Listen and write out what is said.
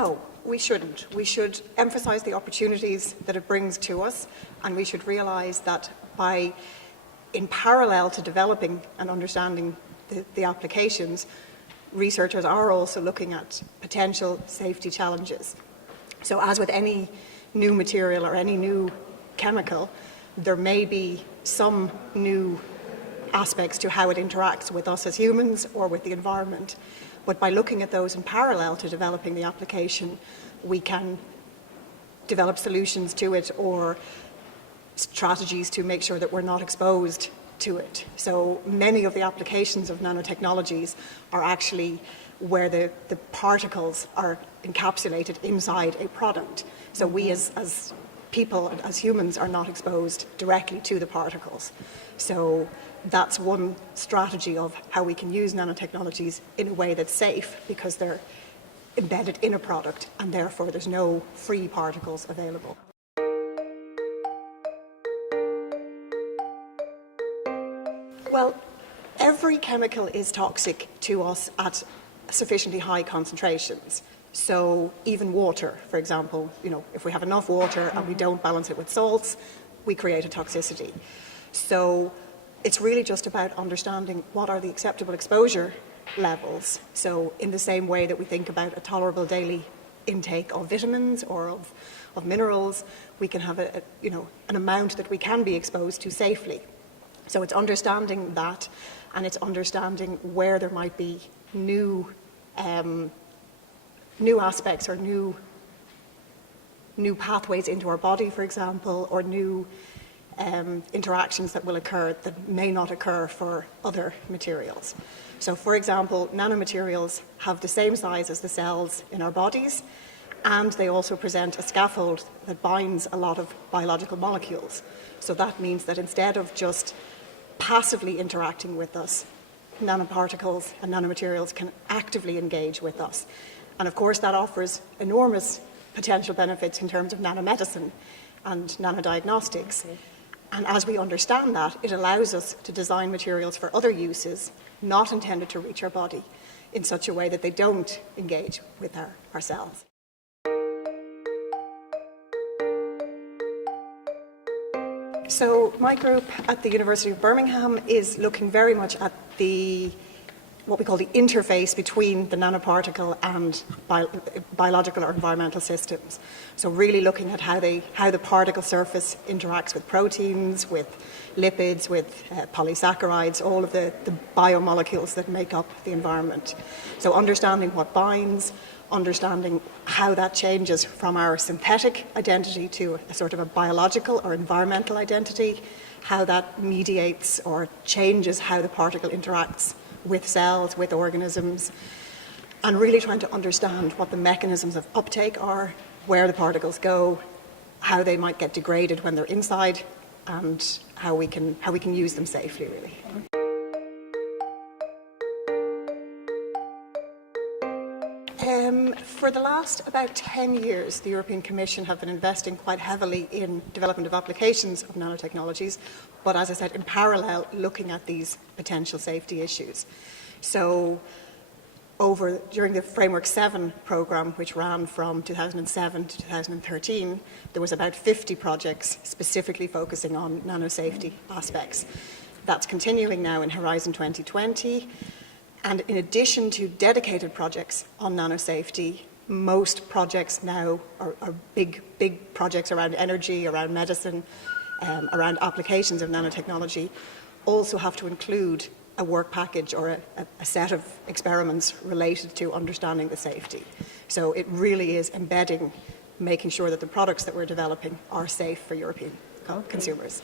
No, we shouldn't. We should emphasise the opportunities that it brings to us, and we should realise that in parallel to developing and understanding the applications, researchers are also looking at potential safety challenges. So as with any new material or any new chemical, there may be some new aspects to how it interacts with us as humans or with the environment. But by looking at those in parallel to developing the application, we can develop solutions to it or strategies to make sure that we're not exposed to it. So many of the applications of nanotechnologies are actually where the particles are encapsulated inside a product. So we as people, as humans, are not exposed directly to the particles. So that's one strategy of how we can use nanotechnologies in a way that's safe, because they're embedded in a product and therefore there's no free particles available. Well, every chemical is toxic to us at sufficiently high concentrations. So even water, for example, if we have enough water and we don't balance it with salts, we create a toxicity. So it's really just about understanding what are the acceptable exposure levels. So in the same way that we think about a tolerable daily intake of vitamins or of minerals, we can have an amount that we can be exposed to safely. So it's understanding that, and it's understanding where there might be new aspects or new pathways into our body, for example, or new interactions that will occur that may not occur for other materials. So, for example, nanomaterials have the same size as the cells in our bodies, and they also present a scaffold that binds a lot of biological molecules. So that means that instead of just passively interacting with us, nanoparticles and nanomaterials can actively engage with us. And of course that offers enormous potential benefits in terms of nanomedicine and nanodiagnostics. Okay. And as we understand that, it allows us to design materials for other uses not intended to reach our body in such a way that they don't engage with our cells. So my group at the University of Birmingham is looking very much at what we call the interface between the nanoparticle and biological or environmental systems. So really looking at how the particle surface interacts with proteins, with lipids, with polysaccharides, all of the biomolecules that make up the environment. So understanding what binds, understanding how that changes from our synthetic identity to a sort of a biological or environmental identity, how that mediates or changes how the particle interacts with cells, with organisms, and really trying to understand what the mechanisms of uptake are, where the particles go, how they might get degraded when they're inside, and how we can use them safely, really. For the last about 10 years, the European Commission have been investing quite heavily in development of applications of nanotechnologies, but as I said, in parallel, looking at these potential safety issues. So during the Framework 7 programme, which ran from 2007 to 2013, there was about 50 projects specifically focusing on nanosafety aspects. That's continuing now in Horizon 2020. And in addition to dedicated projects on nanosafety, most projects now are big projects around energy, around medicine, around applications of nanotechnology, also have to include a work package or a set of experiments related to understanding the safety. So it really is embedding, making sure that the products that we're developing are safe for European consumers.